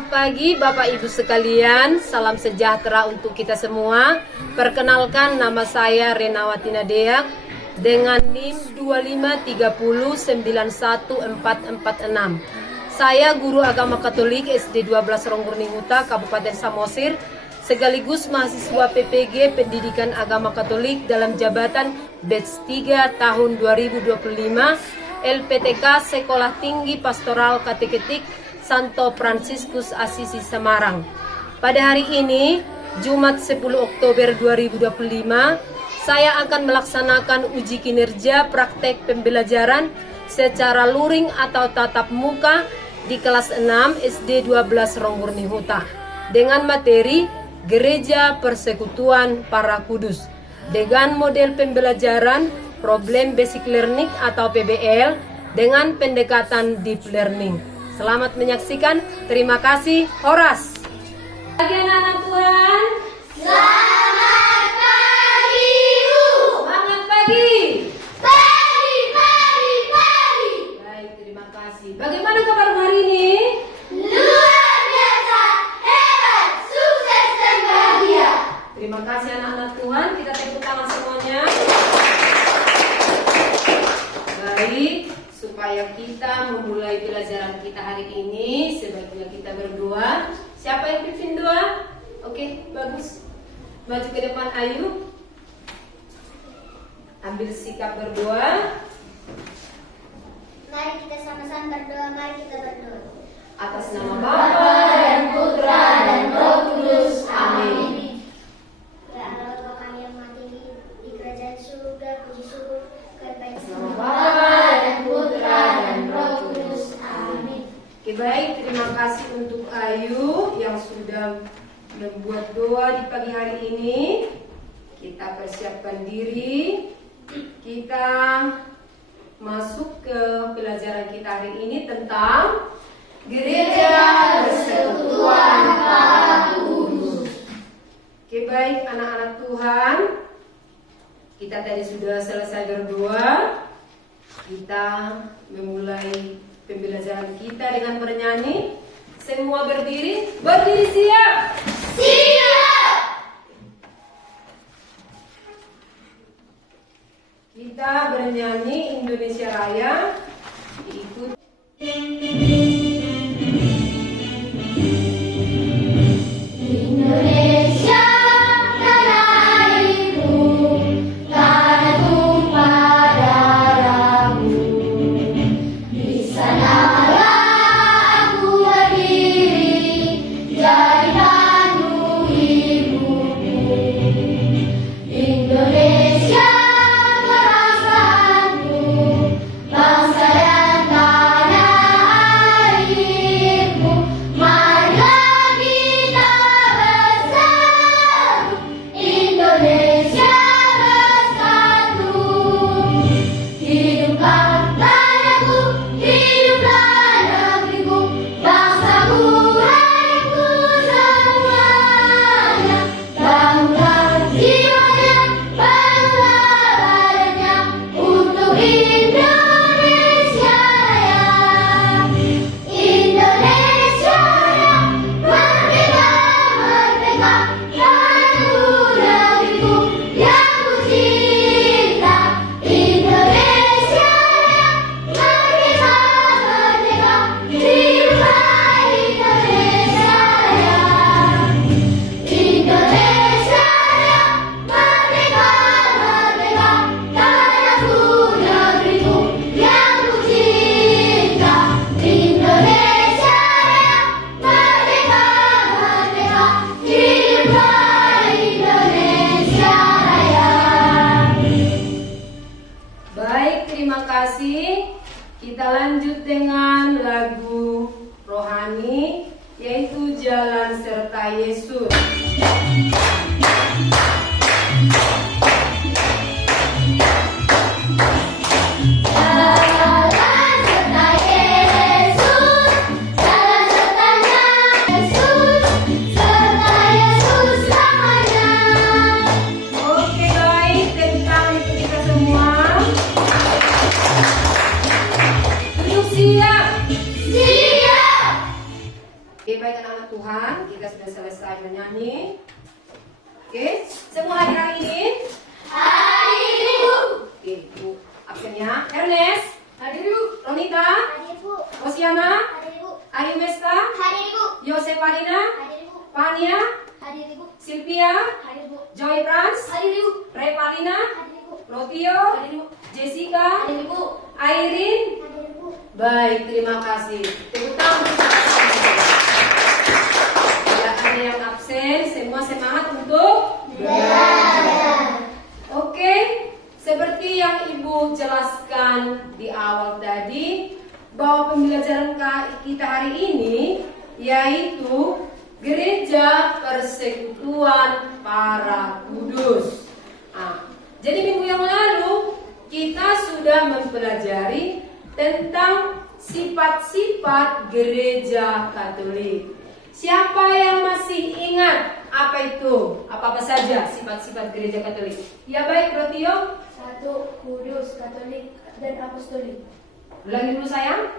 Selamat pagi Bapak Ibu sekalian, salam sejahtera untuk kita semua. Perkenalkan, nama saya Renawati Nadeak dengan NIM 253091446. Saya guru agama Katolik SD 12 Ronggurning Huta, Kabupaten Samosir, sekaligus mahasiswa PPG Pendidikan Agama Katolik dalam jabatan Batch 3 tahun 2025 LPTK Sekolah Tinggi Pastoral Kateketik Santo Fransiskus Asisi Semarang. Pada hari ini, Jumat 10 Oktober 2025, saya akan melaksanakan uji kinerja praktek pembelajaran secara luring atau tatap muka di kelas 6 SD 12 Ronggurning Huta dengan materi Gereja Persekutuan Para Kudus dengan model pembelajaran Problem Basic Learning atau PBL dengan pendekatan Deep Learning. Selamat menyaksikan. Terima kasih. Horas. Pagi anak-anak Tuhan. Selamat pagi, Bu. Semangat pagi. Pagi, pagi, pagi. Baik, terima kasih. Bagaimana kabar hari ini? Luar biasa, hebat, sukses dan bahagia. Terima kasih anak-anak Tuhan. Kita tepuk tangan semuanya. Baik, supaya kita memulai pelajaran kita hari ini, sebaiknya kita berdoa. Siapa yang pimpin doa? Oke, bagus. Maju ke depan, ayo. Ambil sikap berdoa. Mari kita sama-sama berdoa, mari kita berdoa. Atas nama Bapa dan Putra dan Roh Kudus. Amin. Ya Allah, Bapa kami yang maha tinggi di kerajaan surga, puji syukur kepada Atas nama Bapa dan Putra dan Roh Kudus. Amin. Oke, baik, terima kasih untuk Ayu yang sudah membuat doa di pagi hari ini. Kita persiapkan diri. Kita masuk ke pelajaran kita hari ini tentang Gereja Persekutuan Para Kudus. Oke, baik anak-anak Tuhan, kita tadi sudah selesai berdoa. Kita memulai pembelajaran kita dengan bernyanyi. Semua berdiri, berdiri siap. Siap. Kita bernyanyi Indonesia Raya. Diikuti. Indonesia tanah airku, tanah tumpah darahmu. Di sanalah aku berdiri, jadikanmu ibuku. Indonesia bangsaku, bangsa dan tanah airku. Marilah kita bersatu, Indonesia bersatu. Hiduplah tanahku, hiduplah negeriku, bangsaku, rakyatku semuanya. Bangunlah jiwanya, bangunlah badannya untuk Indonesia Raya. Indonesia Raya, merdeka, merdeka, tanahku, negeriku yang ku cinta. Indonesia Raya, merdeka, merdeka, hiduplah Indonesia Raya. Indonesia Raya, merdeka, merdeka, tanahku, negeriku yang ku cinta. Indonesia Raya, merdeka, merdeka, hiduplah Indonesia Raya. Baik, terima kasih. Kita lanjut dengan lagu rohani, yaitu Jalan Serta Yesus. Jalan serta Yesus, jalan sertanya Yesus, serta Yesus selamanya. Oke, baik, tepuk tangan untuk kita semua. Duduk siap. Siap. Oke, baik anak-anak Tuhan, kita sudah selesai menyanyi. Oke, semua hadir hari ini? Hadir, Bu. Oke, Bu absennya. Ernest? Hadir, Bu. Ronita? Hadir, Bu. Rosiana? Hadir, Bu. Ayu Mesta? Hadir, Bu. Yosefarina? Hadir, Bu. Fania? Hadir, Bu. Sylvia? Hadir, Bu. Joy Frans? Hadir, Bu. Revalina? Hadir, Bu. Rotio? Hadir, Bu. Jessica? Hadir, Bu. Airin? Hadir, Bu. Baik, terima kasih. Tepuk tangan untuk tidak ada yang absen, semua semangat untuk belajar. Oke, seperti yang Ibu jelaskan di awal tadi, bahwa pembelajaran kita hari ini yaitu Gereja Persekutuan Para Kudus. Nah, jadi minggu yang lalu kita sudah mempelajari tentang sifat-sifat gereja Katolik. Siapa yang masih ingat apa itu? Apa-apa saja sifat-sifat gereja Katolik? Ya baik, Rotio. 1. Kudus, Katolik, dan Apostolik. Ulangi dulu sayang.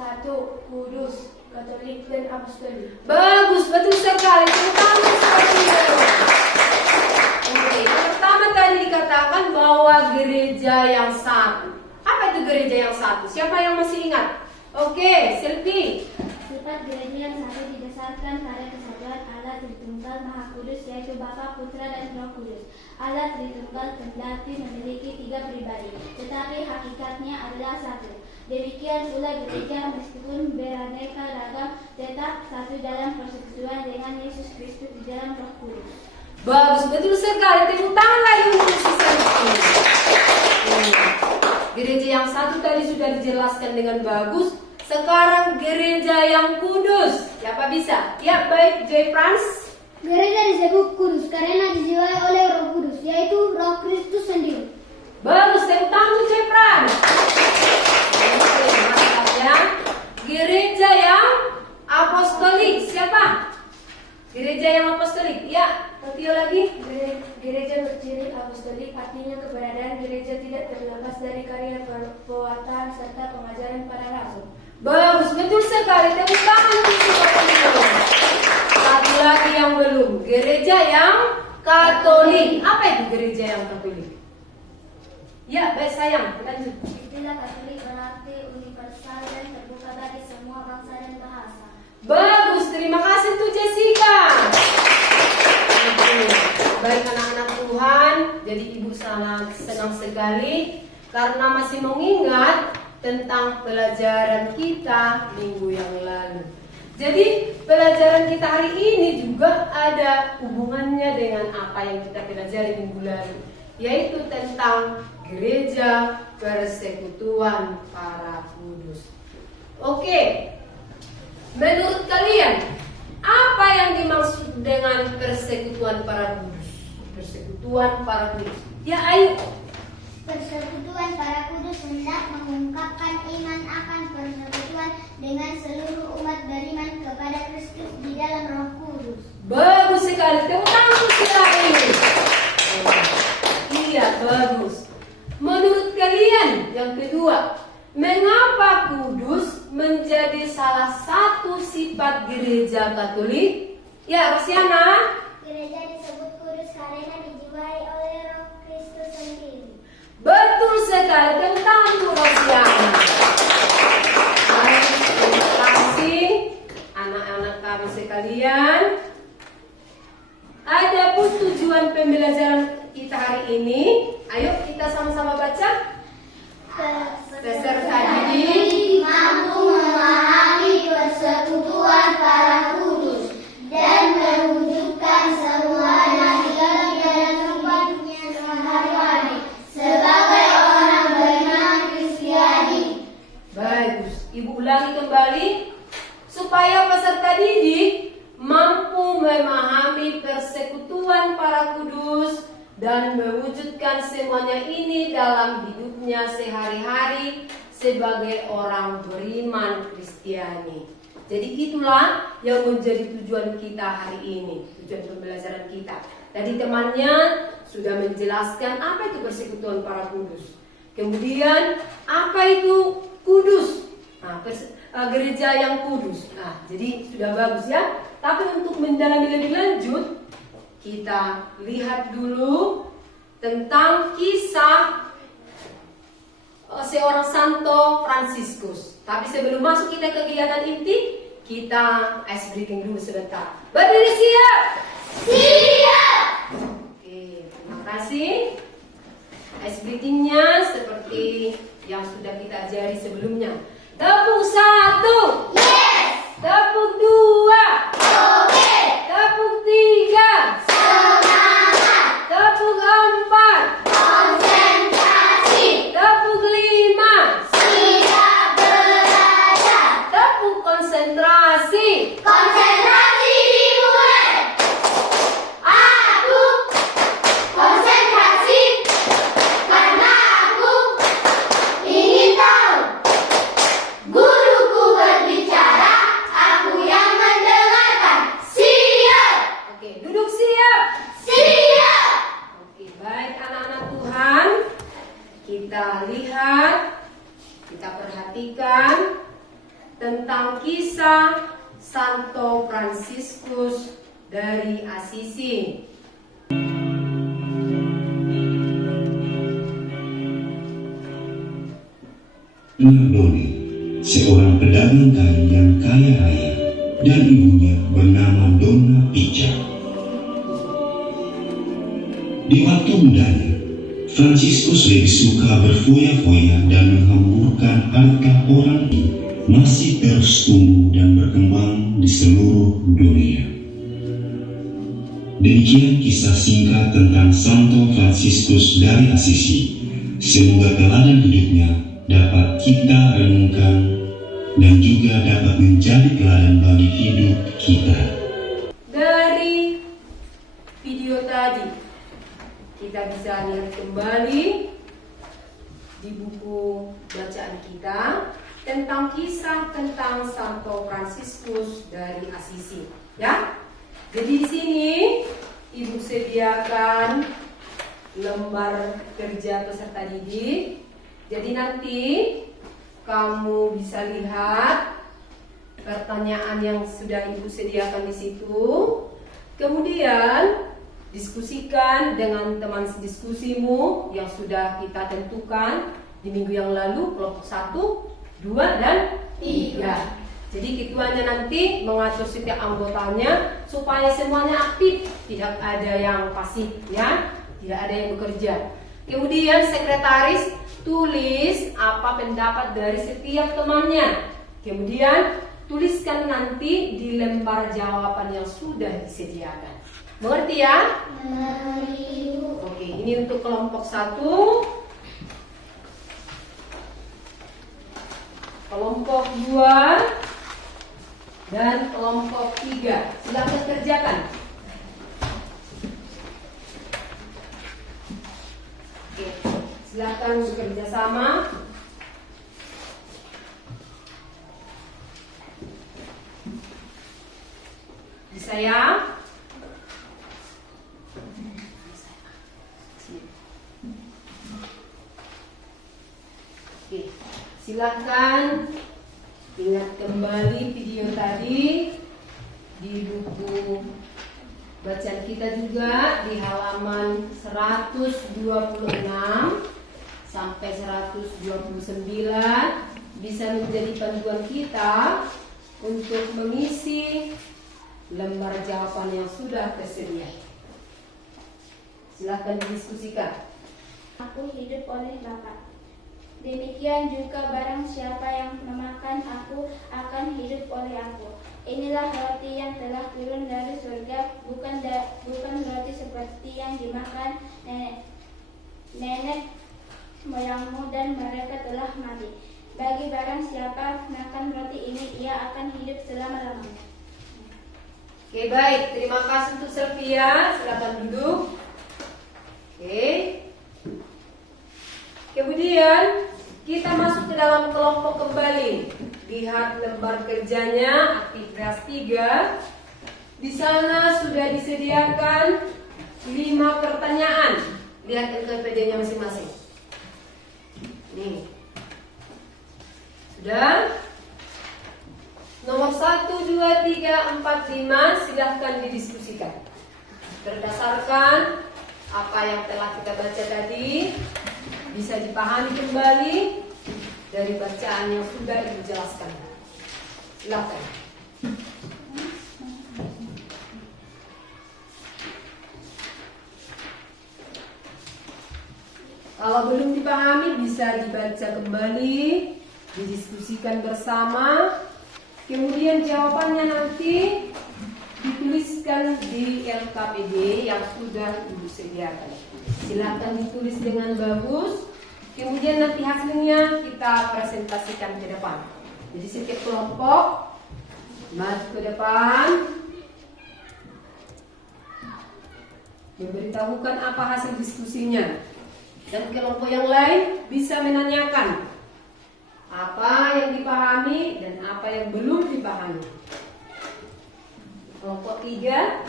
1. Kudus, Katolik, dan Apostolik. Bagus, betul sekali. Pertama seperti itu. Oke, yang pertama tadi dikatakan bahwa gereja yang satu. Apa itu gereja yang satu? Siapa yang masih ingat? Oke, Sylvie. Sifat gereja yang satu didasarkan pada kesatuan Allah Tritunggal Maha Kudus, yaitu Bapa, Putra, dan Roh Kudus. Allah Tritunggal kendati memiliki 3 pribadi, tetapi hakikatnya adalah satu. Demikian pula gereja meskipun beraneka ragam, tetap satu dalam persekutuan dengan Yesus Kristus di dalam Roh Kudus. Bagus, betul sekali. Tepuk tangan lagi untuk sisa ini. Gereja yang satu tadi sudah dijelaskan dengan bagus. Sekarang gereja yang kudus. Siapa bisa? Ya, baik, Joy Frans. Gereja disebut kudus karena dijiwai oleh Roh Kudus, yaitu Roh Kristus sendiri. Bagus, tepuk tangan untuk Joy Frans. Oke, mantap ya. Gereja yang apostolik. Siapa? Gereja yang apostolik. Ya, Tio lagi. Gereja berciri apostolik artinya keberadaan gereja tidak terlepas dari karya perbuatan serta pengajaran para rasul. Bagus, betul sekali. Tepuk tangan untuk semua. Satu lagi yang belum. Gereja yang Katolik. Apa itu gereja yang Katolik? Ya, baik sayang. Lanjut. Istilah Katolik berarti universal dan terbuka bagi semua bangsa dan bahasa. Bagus, terima kasih untuk Jessica. Oke. Baik anak-anak Tuhan, jadi Ibu sangat senang sekali karena masih mengingat tentang pelajaran kita minggu yang lalu. Jadi pelajaran kita hari ini juga ada hubungannya dengan apa yang kita pelajari minggu lalu, yaitu tentang Gereja Persekutuan Para Kudus. Oke, menurut kalian apa yang dimaksud dengan persekutuan para kudus? Persekutuan para kudus. Ya, ayo. Persekutuan para kudus hendak mengungkapkan iman akan persekutuan dengan seluruh umat beriman kepada Kristus di dalam Roh Kudus. Bagus sekali. Tepuk tangan untuk kita ini. Iya, bagus. Menurut kalian, yang kedua, mengapa kudus menjadi salah satu sifat gereja Katolik? Ya, Rosiana. Gereja disebut kudus karena dijiwai oleh Roh Kristus sendiri. Betul sekali. Tepuk tangan untuk Rosiana. Baik, terima kasih anak-anak kami sekalian. Adapun tujuan pembelajaran kita hari ini, ayo kita sama-sama baca. Peserta didik mampu memahami persekutuan para kudus dan mewujudkan semua nasihat dalam hidupnya sehari-hari sebagai orang beriman Kristiani. Bagus, Ibu ulangi kembali supaya peserta didik mampu memahami persekutuan para kudus dan mewujudkan semuanya ini dalam hidupnya sehari-hari sebagai orang beriman Kristiani. Jadi itulah yang menjadi tujuan kita hari ini, tujuan pembelajaran kita. Tadi temannya sudah menjelaskan apa itu persekutuan para kudus. Kemudian apa itu kudus? Nah, gereja yang kudus. Nah, jadi sudah bagus ya. Tapi untuk mendalami lebih lanjut, kita lihat dulu tentang kisah seorang Santo Fransiskus. Tapi sebelum masuk kita ke kegiatan inti, kita ice breaking dulu sebentar. Berdiri siap? Siap. Oke, terima kasih. Ice breakingnya seperti yang sudah kita ajari sebelumnya. Tepuk 1. Yes. Tepuk 2. Oke. Tepuk 3. Semangat. Tepuk 4. Konsentrasi. Tepuk 5. Siap belajar. Tepuk konsentrasi. Konsentrasi dimulai. Aku konsentrasi karena aku ingin tahu. Guruku berbicara, aku yang mendengarkan. Siap. Oke, duduk siap. Siap. Oke, baik anak-anak Tuhan. Kita lihat, kita perhatikan tentang kisah Santo Fransiskus dari Assisi. Nardoni, seorang pedagang kain yang kaya raya, dan ibunya bernama Donna Pica. Di waktu mudanya, Fransiskus lebih suka berfoya-foya dan menghamburkan harta orang lain, masih terus tumbuh dan berkembang di seluruh dunia. Demikian kisah singkat tentang Santo Fransiskus dari Assisi. Semoga teladan hidupnya dapat kita renungkan dan juga dapat menjadi teladan bagi hidup kita. Dari video tadi, kita bisa lihat kembali di buku bacaan kita tentang kisah tentang Santo Fransiskus dari Assisi. Ya, jadi di sini Ibu sediakan lembar kerja peserta didik. Jadi nanti kamu bisa lihat pertanyaan yang sudah Ibu sediakan di situ. Kemudian diskusikan dengan teman diskusimu yang sudah kita tentukan di minggu yang lalu, kelompok 1, 2, dan 3. Jadi ketuanya nanti mengatur setiap anggotanya supaya semuanya aktif, tidak ada yang pasif ya, tidak ada yang bekerja. Kemudian sekretaris tulis apa pendapat dari setiap temannya. Kemudian tuliskan nanti di lembar jawaban yang sudah disediakan. Mengerti ya? Oke, ini untuk kelompok 1. Kelompok 2 dan kelompok 3. Silakan kerjakan. Oke, silakan bekerja sama. Bisa ya? Oke, silakan ingat kembali video tadi di buku bacaan kita juga di halaman 126 sampai 129 bisa menjadi panduan kita untuk mengisi lembar jawaban yang sudah tersedia. Silakan didiskusikan. Aku hidup oleh Bapa. Demikian juga barang siapa yang memakan aku akan hidup oleh aku. Inilah roti yang telah turun dari surga, bukan roti seperti yang dimakan nenek moyangmu dan mereka telah mati. Bagi barang siapa makan roti ini, ia akan hidup selama-lamanya. Oke, baik. Terima kasih untuk Sylvia. Silakan duduk. Oke. Kemudian kita masuk ke dalam kelompok kembali. Lihat lembar kerjanya aktivitas 3. Di sana sudah disediakan 5 pertanyaan. Lihat NKPD-nya masing-masing. Nih. Sudah? Nomor 1, 2, 3, 4, 5 silahkan didiskusikan. Berdasarkan apa yang telah kita baca tadi, bisa dipahami kembali dari bacaan yang sudah Ibu jelaskan. Silakan. Kalau belum dipahami bisa dibaca kembali, didiskusikan bersama. Kemudian jawabannya nanti dituliskan di LKPD yang sudah Ibu sediakan. Silakan ditulis dengan bagus. Kemudian nanti hasilnya kita presentasikan ke depan. Jadi setiap kelompok maju ke depan, memberitahukan apa hasil diskusinya. Dan kelompok yang lain bisa menanyakan apa yang dipahami dan apa yang belum dipahami. Kelompok 3,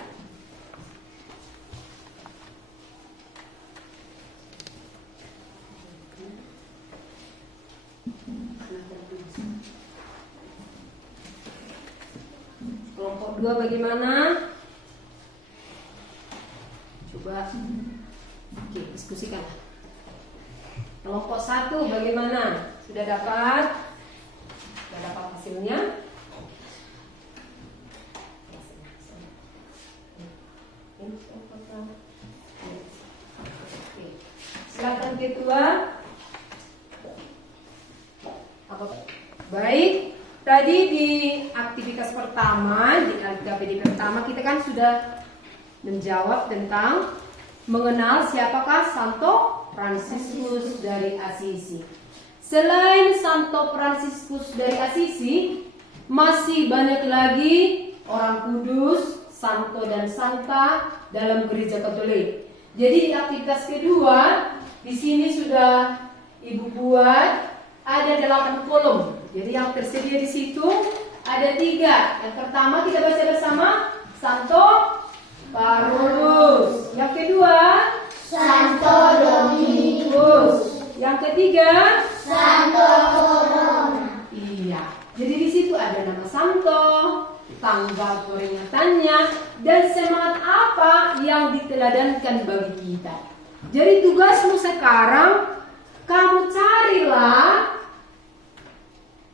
kelompok 2 bagaimana? Coba diskusikan. Kelompok 1 bagaimana? Sudah dapat? Sudah dapat hasilnya? Silakan ketua. Baik, tadi di aktivitas pertama, di LKPD pertama kita kan sudah menjawab tentang mengenal siapakah Santo Fransiskus dari Assisi. Selain Santo Fransiskus dari Assisi, masih banyak lagi orang kudus, santo dan santa dalam gereja Katolik. Jadi di aktivitas kedua, di sini sudah Ibu buat ada 8 kolom. Jadi yang tersedia di situ ada 3. Yang pertama kita baca bersama Santo Carolus. Yang kedua Santo Dominikus. Yang ketiga Santo Corona. Iya. Jadi di situ ada nama Santo, tanggal peringatannya, dan semangat apa yang diteladankan bagi kita. Jadi tugasmu sekarang, kamu carilah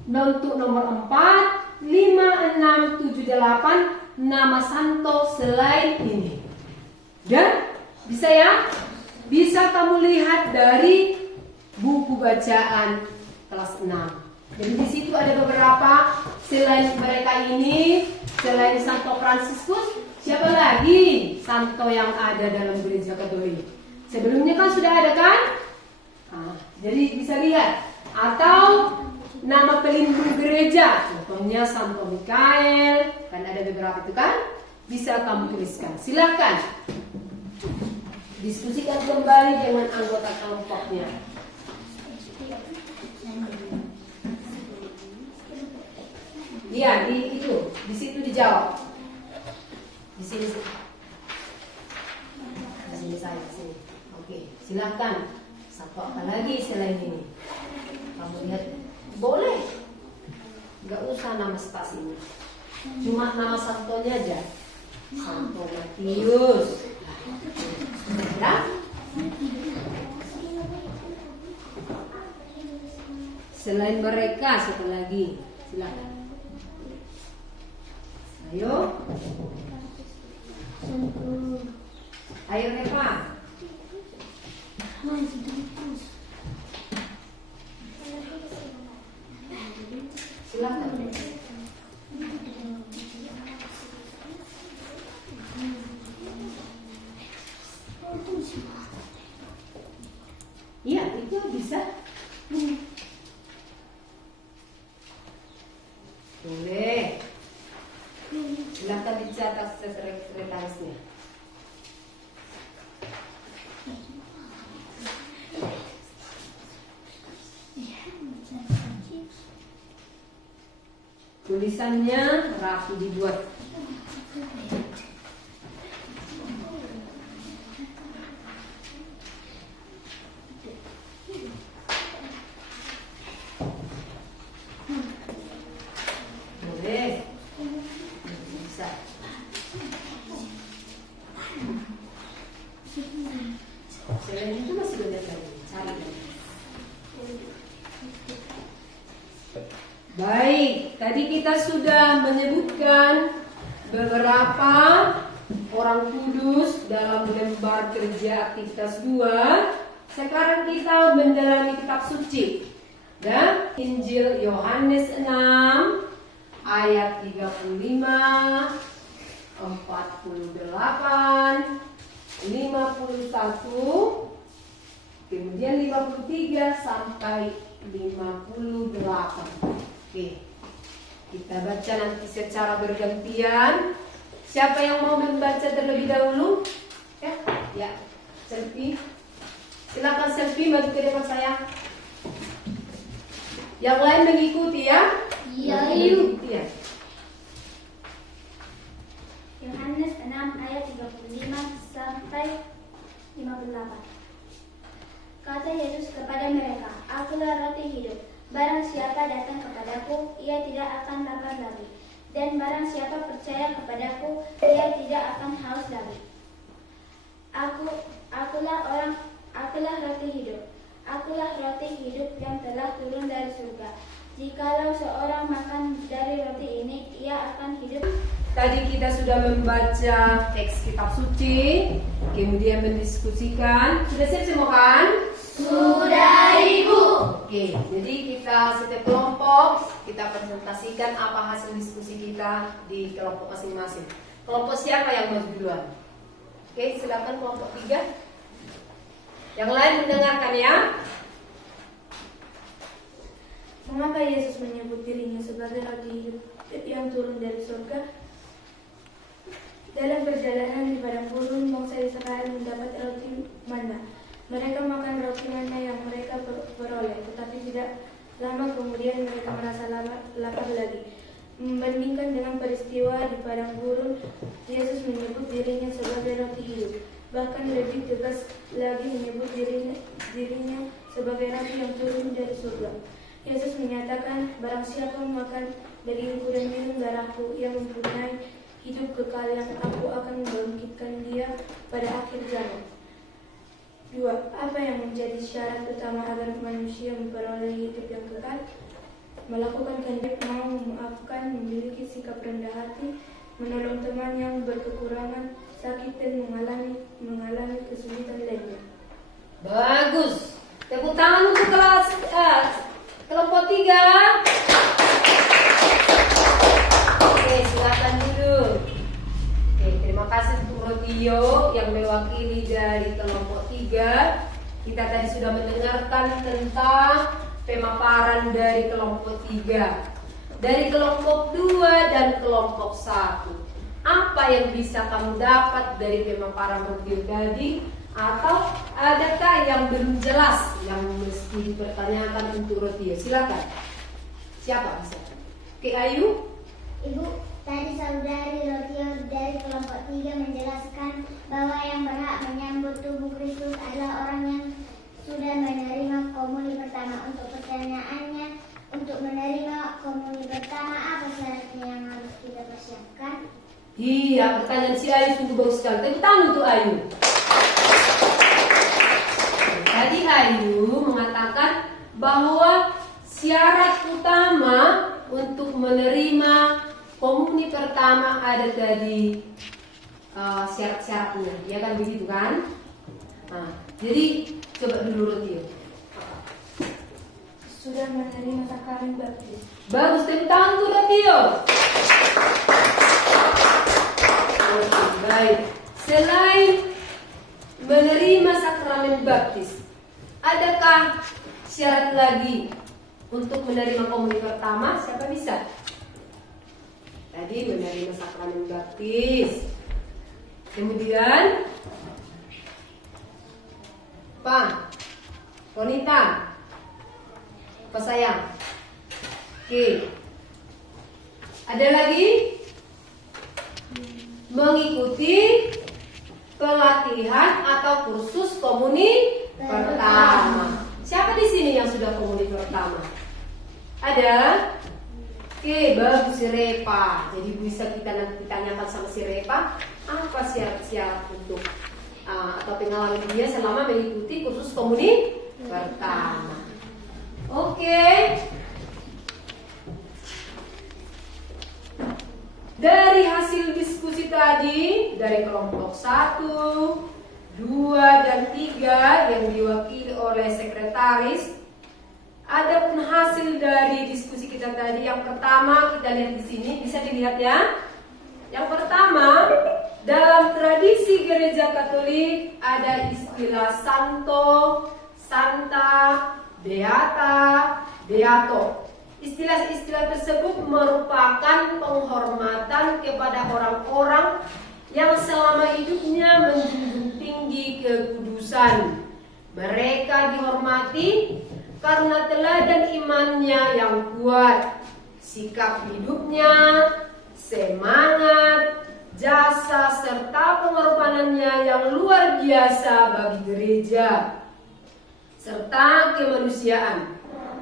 untuk nomor 4, 5, 6, 7, 8 nama Santo selain ini. Dan bisa ya? Bisa kamu lihat dari buku bacaan kelas 6. Jadi di situ ada beberapa selain mereka ini, selain Santo Fransiskus, siapa lagi santo yang ada dalam gereja Katolik? Sebelumnya kan sudah ada kan? Nah, jadi bisa lihat. Atau nama pelindung gereja, contohnya Santo Mikael, kan ada beberapa itu kan? Bisa kamu tuliskan. Silakan diskusikan kembali dengan anggota kelompoknya. Iya, di situ dijawab. Di sini. Di sini saya, di sini. Oke, silakan. Satu apa lagi selain ini? Kamu lihat, boleh. Gak usah nama stasiunnya. Cuma nama santonya aja. Santo Matius. Ya? Selain mereka, siapa lagi? Silakan. Ayo. Ayo Reva. Silakan. Iya, itu bisa. Boleh. Silakan dicatat sekretarisnya. Tulisannya rapi dibuat. Boleh. Baik, tadi kita sudah menyebutkan beberapa orang kudus dalam lembar kerja aktivitas 2. Sekarang kita mendalami kitab suci. Dan Injil Yohanes 6 ayat 35, 48, 51, kemudian 53 sampai 58. Oke, kita baca nanti secara bergantian. Siapa yang mau membaca terlebih dahulu? Ya, Selfie. Silakan Selfie maju ke depan saya. Yang lain mengikuti ya? Iya. Mengikuti ya. Yohanes 6 ayat 35 sampai 58. Kata Yesus kepada mereka, "Akulah roti hidup. Barang siapa datang kepadaku, ia tidak akan lapar lagi. Dan barang siapa percaya kepadaku, ia tidak akan haus lagi. Akulah roti hidup. Akulah roti hidup yang telah turun dari surga. Jikalau seorang makan dari roti ini, ia akan hidup." Tadi kita sudah membaca teks kitab suci, kemudian mendiskusikan. Sudah siap semua kan? Sudah, Ibu. Oke, jadi kita setiap kelompok kita presentasikan apa hasil diskusi kita di kelompok masing-masing. Kelompok siapa yang maju duluan? Oke, silakan kelompok 3. Yang lain mendengarkan ya. Mengapa Yesus menyebut dirinya sebagai roti hidup yang turun dari surga? Dalam perjalanan di padang gurun, bangsa Israel mendapat roti mana. Mereka makan roti mana yang mereka peroleh, tetapi tidak lama kemudian mereka merasa lapar lagi. Membandingkan dengan peristiwa di padang gurun, Yesus menyebut dirinya sebagai roti hidup. Bahkan lebih tegas lagi menyebut dirinya sebagai roti yang turun dari surga. Yesus menyatakan, "Barang siapa makan dagingku dan minum darahku yang mempunyai hidup kekal, yang aku akan membangkitkan dia pada akhir zaman." 2. Apa yang menjadi syarat utama agar manusia memperoleh hidup yang kekal? Melakukan kehendak, mau memaafkan, memiliki sikap rendah hati, menolong teman yang berkekurangan, sakit, dan mengalami kesulitan lainnya. Bagus. Tepuk tangan untuk kelompok 3. Oke, silakan duduk. Oke, terima kasih untuk Rotio yang mewakili dari kelompok 3. Kita tadi sudah mendengarkan tentang pemaparan dari kelompok 3. Dari kelompok 2 dan kelompok 1. Apa yang bisa kamu dapat dari pemaparan Rotio tadi? Atau adakah yang belum jelas yang mesti dipertanyakan untuk Rotio? Silakan. Siapa bisa? Oke, Ayu. Ibu, tadi saudari Rotio dari kelompok 3 menjelaskan bahwa yang berhak menyambut tubuh Kristus adalah orang yang sudah menerima komuni pertama. Untuk pertanyaannya, untuk menerima komuni pertama, apa syaratnya yang harus kita persiapkan? Iya, pertanyaan si Ayu sungguh bagus sekali. Tepuk tangan untuk Ayu. Tadi Ayu mengatakan bahwa syarat utama untuk menerima komuni pertama ada tadi syarat-syaratnya, ya kan begitu kan? Nah, jadi coba dulu Rotio. Sudah menerima sakramen baptis. Bagus, tepuk tangan untuk Rotio. Oke, baik. Selain menerima sakramen baptis, adakah syarat lagi untuk menerima komuni pertama? Siapa bisa? Tadi menerima sakramen baptis. Kemudian Pak Ronita, apa sayang? Oke. Ada lagi? Mengikuti pelatihan atau kursus komuni pertama. Siapa di sini yang sudah komuni pertama? Ada? Oke, bagus si Repa. Jadi bisa kita nanti tanyakan sama si Repa apa syarat-syarat untuk atau pengalaman dia selama mengikuti kursus komuni pertama. Oke. Dari hasil diskusi tadi, dari kelompok 1, 2, dan 3 yang diwakili oleh sekretaris, adapun hasil dari diskusi kita tadi, yang pertama kita lihat di sini, bisa dilihat ya. Yang pertama, dalam tradisi gereja Katolik ada istilah santo, santa, beata, beato. Istilah-istilah tersebut merupakan penghormatan kepada orang-orang yang selama hidupnya menjunjung tinggi kekudusan. Mereka dihormati karena teladan imannya yang kuat, sikap hidupnya, semangat, jasa, serta pengorbanannya yang luar biasa bagi gereja, serta kemanusiaan.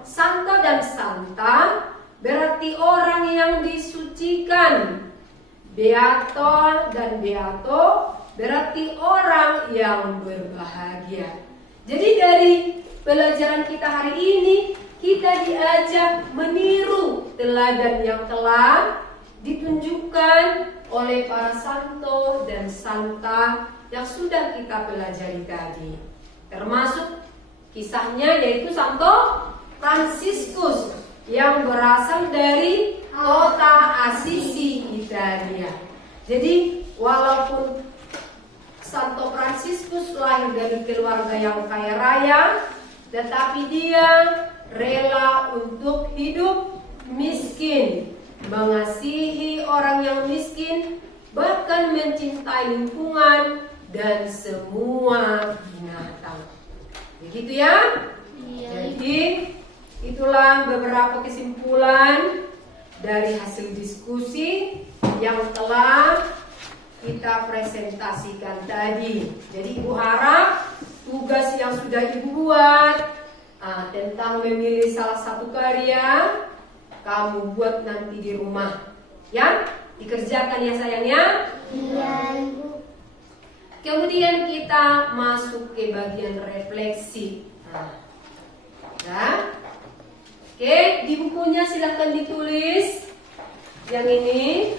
Santo dan santa berarti orang yang disucikan. Beato dan beato berarti orang yang berbahagia. Jadi dari pelajaran kita hari ini, kita diajak meniru teladan yang telah ditunjukkan oleh para santo dan santa yang sudah kita pelajari tadi. Termasuk kisahnya yaitu Santo Fransiskus yang berasal dari kota Assisi, Italia. Jadi walaupun Santo Fransiskus lahir dari keluarga yang kaya raya, tetapi dia rela untuk hidup miskin, mengasihi orang yang miskin, bahkan mencintai lingkungan dan semua binatang. Begitu ya? Jadi itulah beberapa kesimpulan dari hasil diskusi yang telah kita presentasikan tadi. Jadi Ibu harap tugas yang sudah Ibu buat tentang memilih salah satu karya, kamu buat nanti di rumah, ya, dikerjakan ya sayangnya. Iya, Ibu. Kemudian kita masuk ke bagian refleksi. Oke, di bukunya silahkan ditulis yang ini.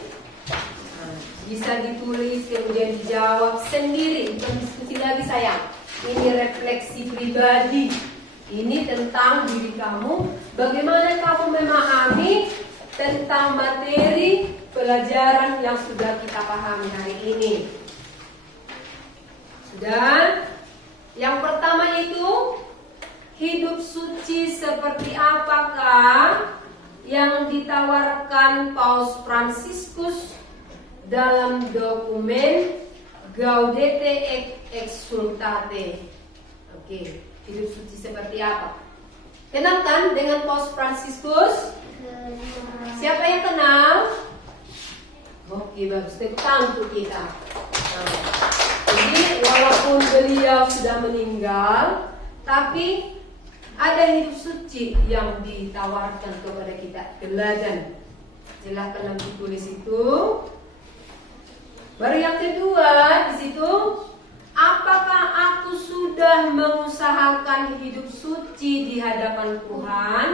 Bisa ditulis kemudian dijawab sendiri, bukan diskusi lagi sayang. Ini refleksi pribadi. Ini tentang diri kamu, bagaimana kamu memahami tentang materi pelajaran yang sudah kita pahami hari ini. Sudah? Yang pertama itu, hidup suci seperti apakah yang ditawarkan Paus Fransiskus dalam dokumen Gaudete et Exsultate. Oke, hidup suci seperti apa? Kenal kan dengan Paus Fransiskus? Siapa yang kenal? Oke, bagus. Tentang kita. Jadi walaupun beliau sudah meninggal, tapi ada hidup suci yang ditawarkan kepada kita, teladan. Silahkan nanti tulis itu. Baru yang kedua di situ, apakah aku sudah mengusahakan hidup suci di hadapan Tuhan?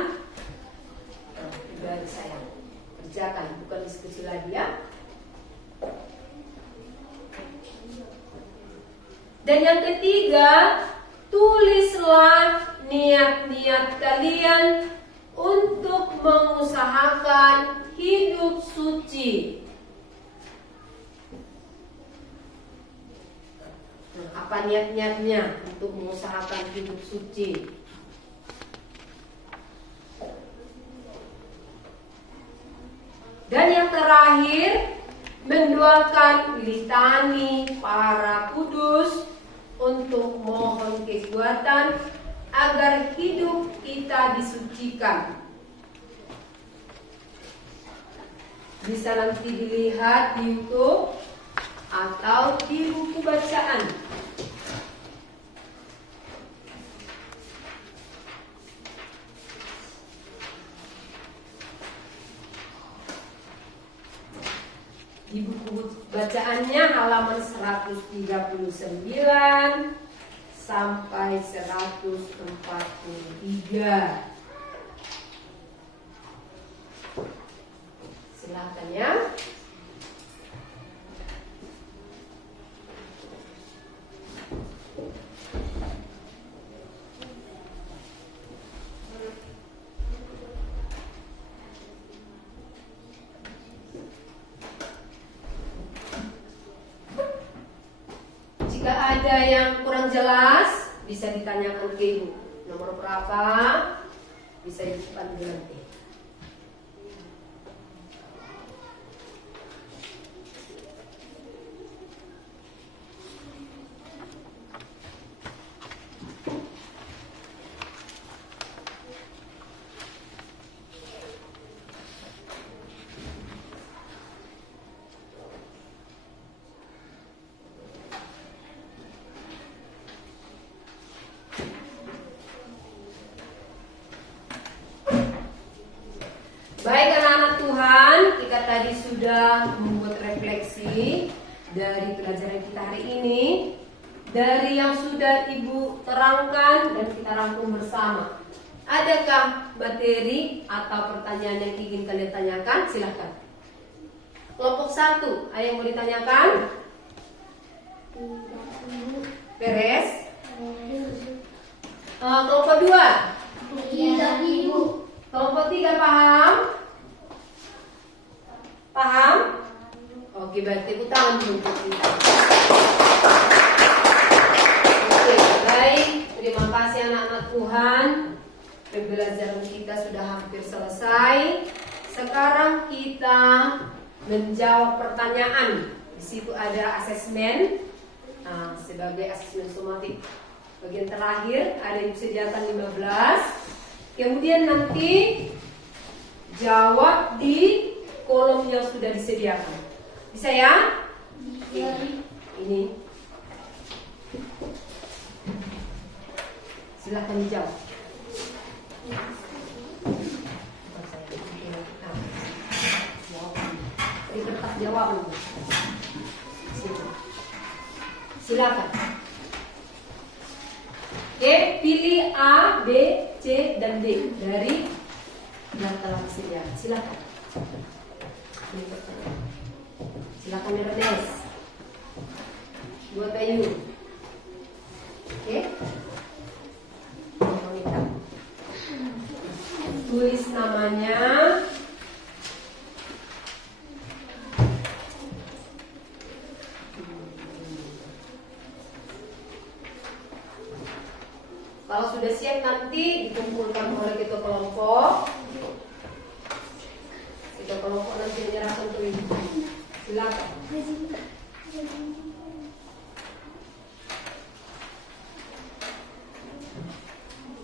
Dari saya kerjakan, bukan diskusi lagi ya. Dan yang ketiga, tulislah niat-niat kalian untuk mengusahakan hidup suci. Apa niat-niatnya untuk mengusahakan hidup suci? Dan yang terakhir, mendoakan litani para kudus untuk mohon kekuatan agar hidup kita disucikan. Bisa nanti dilihat di YouTube atau di buku bacaan. Di buku bacaannya halaman 139 sampai 143. Silakan ya. ada yang kurang jelas, bisa ditanyakan ke Ibu. Nomor berapa? Bisa dibantu nanti. Baik anak-anak Tuhan, kita tadi sudah membuat refleksi dari pelajaran kita hari ini, dari yang sudah Ibu terangkan dan kita rangkum bersama. Adakah materi atau pertanyaan yang ingin kalian tanyakan? Silahkan. Kelompok 1, ada yang mau ditanyakan? Beres? Kelompok 2? Tidak, Ibu. Kelompok 3 paham? Paham? Oke, baik, tepuk tangan kelompok 3. Oke, baik. Terima kasih anak-anak Tuhan. Pembelajaran kita sudah hampir selesai. Sekarang kita menjawab pertanyaan. Di situ ada asesmen. Sebagai asesmen somatik bagian terakhir ada yang disediakan 15. Kemudian nanti jawab di kolom yang sudah disediakan. Bisa ya? Ini. Silakan dijawab. Di kertas jawab. Silakan. Oke, pilih A, B, C, dan D dari yang telah disediakan. Silakan. Silakan Ernest. Buat Bayu. Oke. Monika. Tulis namanya. Kalau sudah siap nanti dikumpulkan oleh ketua kelompok. Ketua kelompok nanti menyerahkan ke Ibu. Silakan.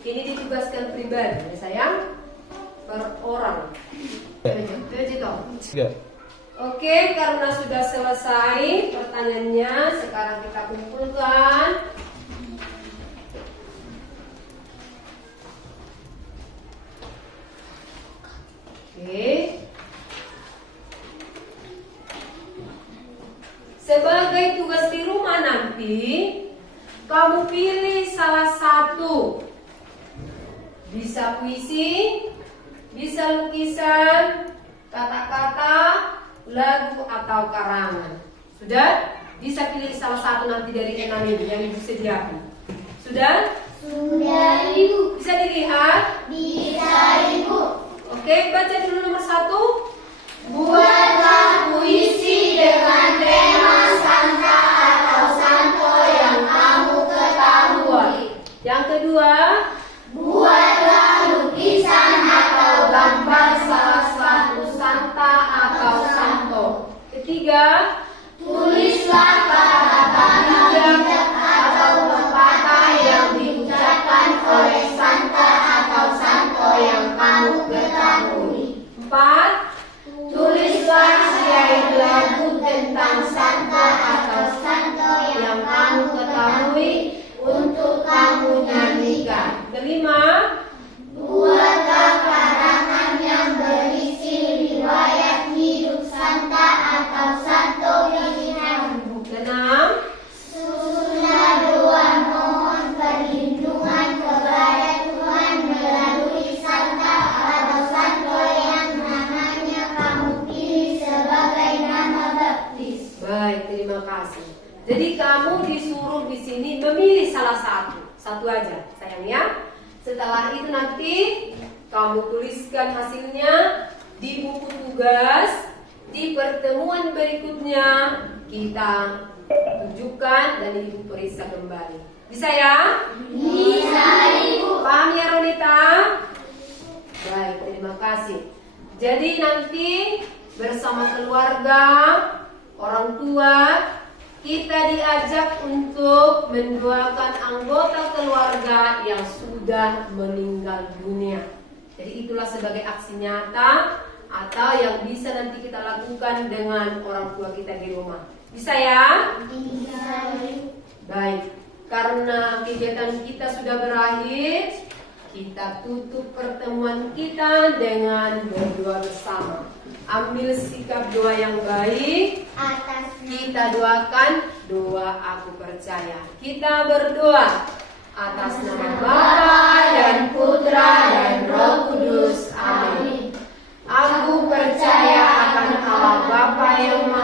Ini ditugaskan pribadi, ya sayang, per orang. Oke, karena sudah selesai pertanyaannya, sekarang kita kumpulkan. Oke. Sebagai tugas di rumah nanti, kamu pilih salah satu. Bisa puisi, bisa lukisan, kata-kata, lagu atau karangan. Sudah? Bisa pilih salah satu nanti dari 6 ini yang Ibu sediakan. Sudah? Sudah, Ibu. Bisa dilihat? Bisa, Ibu. Oke, baca dulu nomor 1. Buatlah puisi dengan tema santa atau santo yang kamu ketahui. Yang kedua, Buatlah lukisan atau gambar salah satu santa atau santo. Ketiga, Tulislah kata-kata bijak atau pepatah yang diucapkan oleh santa atau santo yang kamu ketahui. 4. Tulislah syair lagu tentang santa atau santo yang kamu ketahui untuk kamu nyanyikan. Kelima, Buatlah karangan yang berisi riwayat hidup santa atau santo pilihanmu. 6. Sudah doa mohon perlindungan kepada Tuhan melalui santa atau santo yang namanya kamu pilih sebagai nama baptis. Baik, terima kasih. Jadi kamu disuruh di sini memilih salah satu aja, sayang ya. Setelah itu nanti kamu tuliskan hasilnya di buku tugas. Di pertemuan berikutnya kita tunjukkan dan Ibu periksa kembali. Bisa ya? Bisa, Ibu. Paham ya Ronita? Baik, terima kasih. Jadi nanti bersama keluarga, orang tua, kita diajak untuk mendoakan anggota keluarga yang sudah meninggal dunia. Jadi itulah sebagai aksi nyata atau yang bisa nanti kita lakukan dengan orang tua kita di rumah. Bisa ya? Bisa. Baik, karena kegiatan kita sudah berakhir, kita tutup pertemuan kita dengan berdoa bersama. Ambil sikap doa yang baik. Atas Kita doakan doa aku percaya. Kita berdoa atas nama Bapa dan Putra dan Roh Kudus. Amin. Aku percaya akan Allah Bapa yang Maha